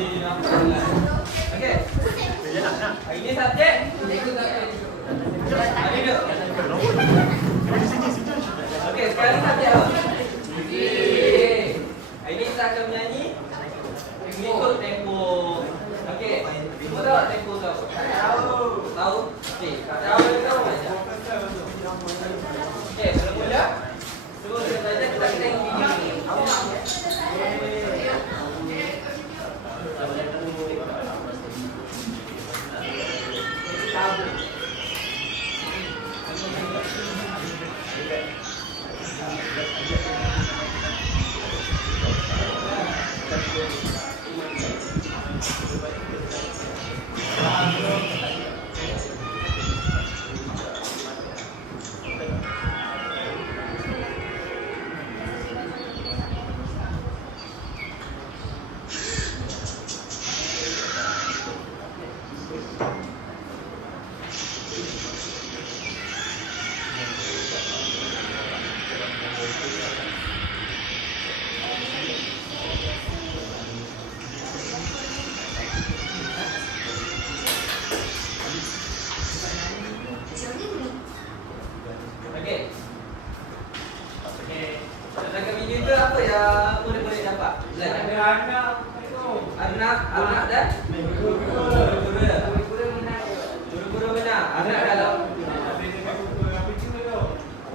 Okey. Hari ni subjek ada ke? Okey, sekarang subjek apa? Hari ni kita akan menyanyi mengikut tempo. Okey, semua tahu tempo tu apa? Tahu? Okey, tak tahu ke tahu macam? Okey, mula-mula sebelum kita belajar kita akan tengok video ni. Anak dan guru-guru menang. Anak dalam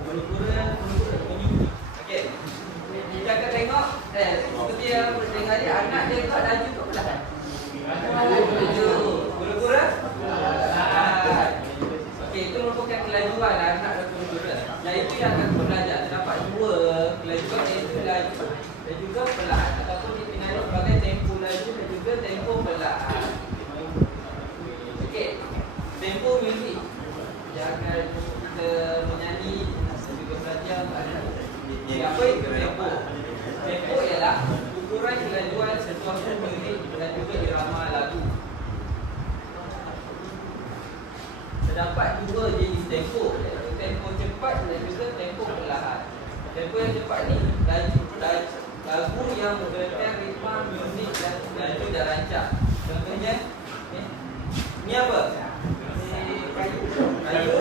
guru-guru. Okey. Kita akan tengok seperti yang tengok tadi, anak dia ikut laju tu perlahan. Laju. Guru-guru. Okey, itu merupakan kelajuan anak dan guru-guru. Yang itu yang akan kita belajar. Terdapat dua kelajuan, iaitu laju dan juga perlahan, ataupun dikenali sebagai tempo laju dan juga tempo perlahan. Okey, tempo muzik yang akan kita menyanyi dan juga belajar pada apa itu tempo? Tempo ialah ukuran kelajuan sesuatu muzik dan juga irama lagu. Terdapat dua jenis tempo, iaitu tempo cepat dan juga tempo perlahan. Tempo yang cepat ni lagu yang menggunakan ritma muzik dan laju dan rancak. Contohnya ni apa? Kayu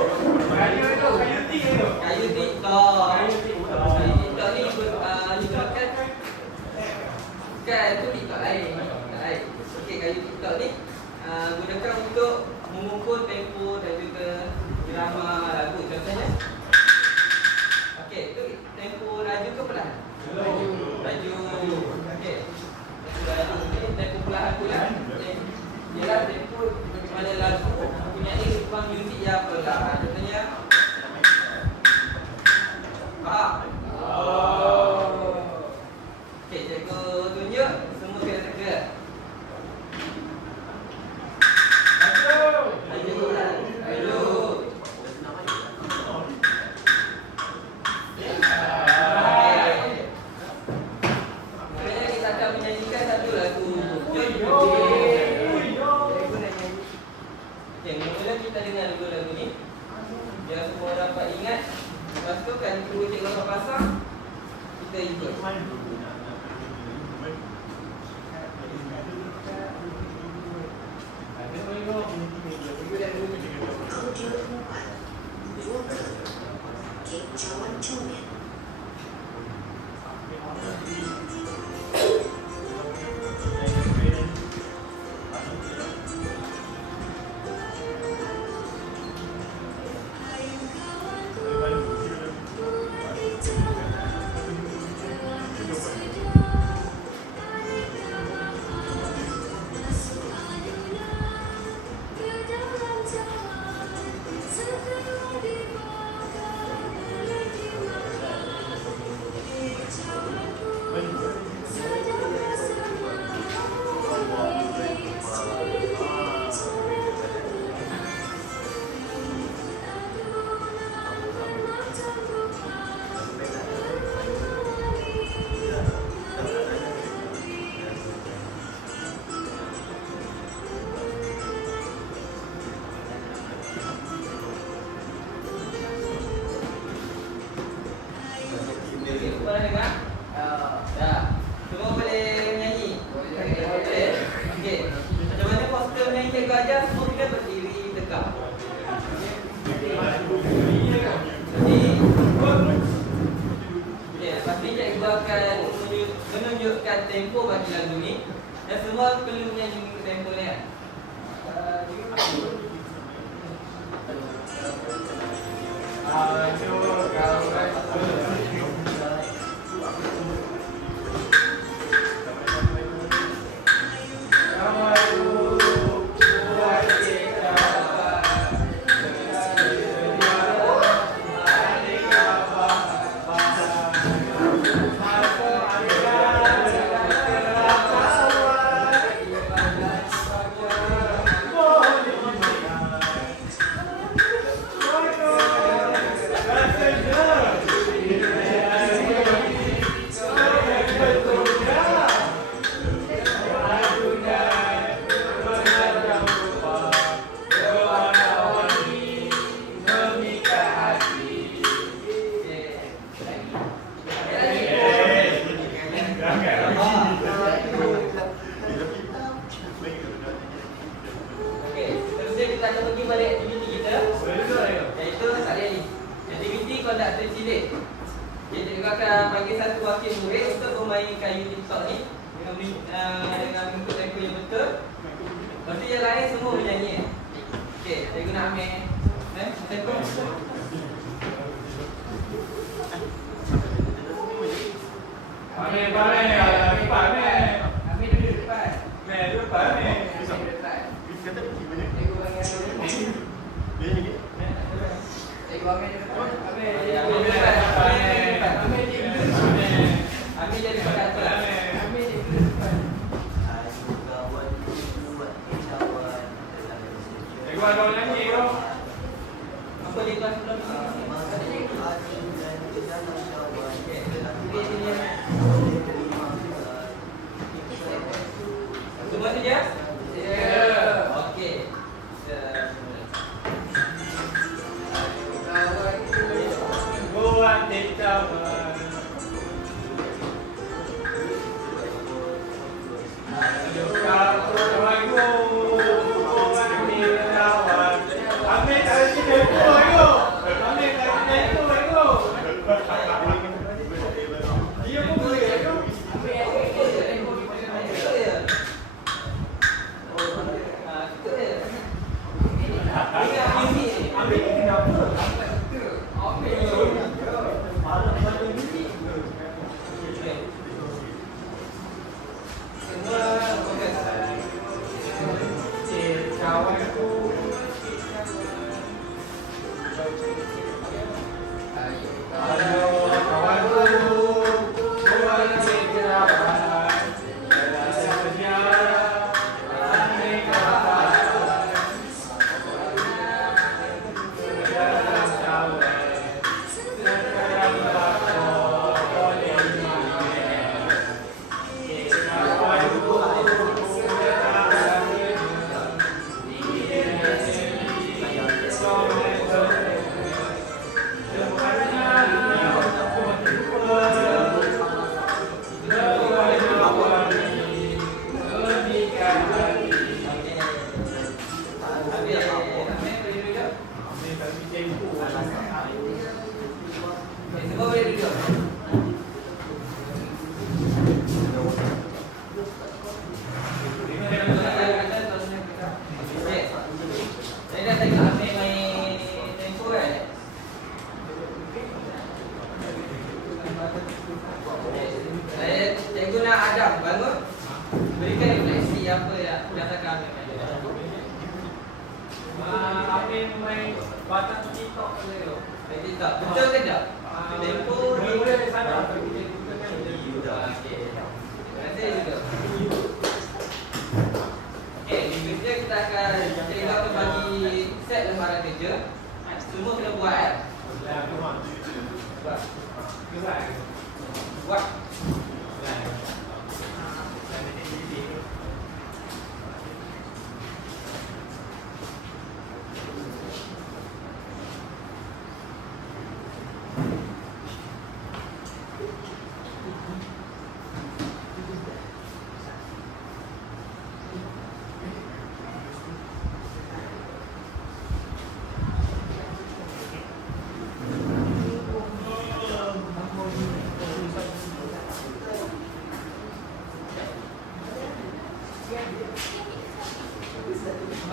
TikTok. Kayu TikTok ni digunakan bukan tu TikTok lain. Okey, kayu TikTok ni gunakan untuk mengukur tempo dan juga irama lagu. Contohnya okey, tu tempo laju ke perlahan? Laju. Okey. Laju ni tempo perlahan pula. Ialah tempo di mana lagu mempunyai ritma muzik yang perlahan. Contohnya okey, cikgu tunjuk semua kena teka. benda yang cikgu ajar semua kena berdiri tegak. Jadi, lepas ni cikgu akan menunjukkan tempo bagi lagu ni. Dan semua perlu menyanyi tempo ni kan.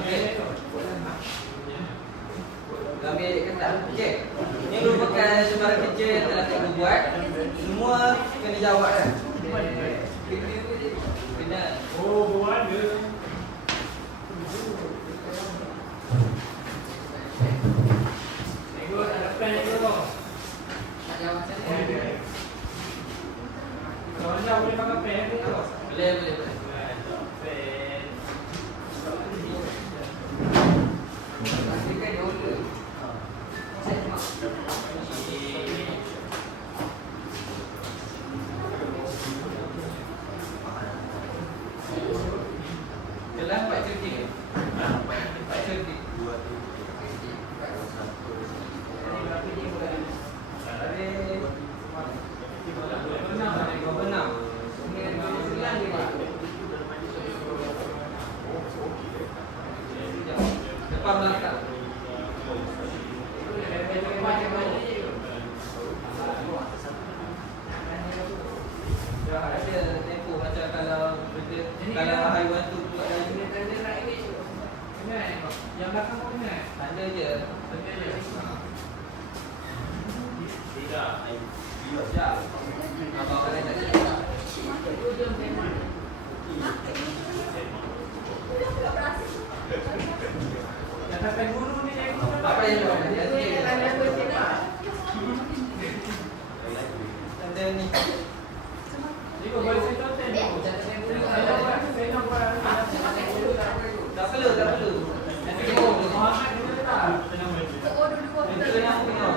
Okey. Ambil kertas. Okey. Ini merupakan sebarang kerja yang telah cikgu buat. Semua kena jawab kan? Benar. Oh, berwarna. Cikgu tak ada pen cikgu. Tak jawab macam ni. Kalau anda boleh pakai pen cikgu. Boleh. Pen. Pastikan dulu. Jelas Pak Cuti ke? Pak Cuti. Depan belakang. Ada tempoh macam kalau haiwan tu buat lagi. Yang belakang pun kena. Tanda je. Tidak. Sekejap. Abang kalian tak cakap. Yang sampai guru ni cikgu. Apa yang buat? Tanda ni. Cikgu boleh saya contoh ni. Saya nak buat. Tak perlu. Nanti kita buat. Muhammad kita letak. Itu yang aku tengok.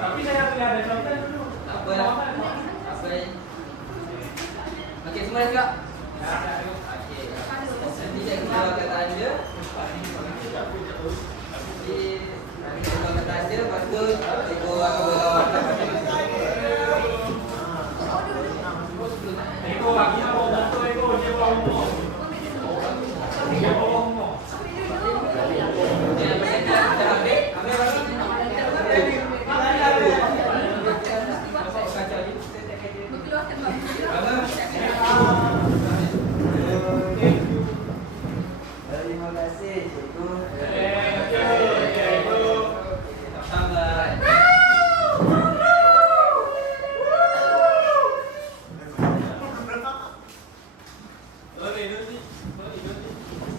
Tapi saya boleh ada contoh dulu. Tak apa lah. Apa yang... Okey, semua dah siap? Okey. Nanti cikgu bawa kat tanda. Nanti cikgu bawa kat tanda. Lepas tu cikgu akan berlawak. Eko bagi apa motor Eko dia bawa umur. Dia bawa umur. Terima kasih cikgu. Cikgu. Sabar.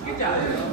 Kejap.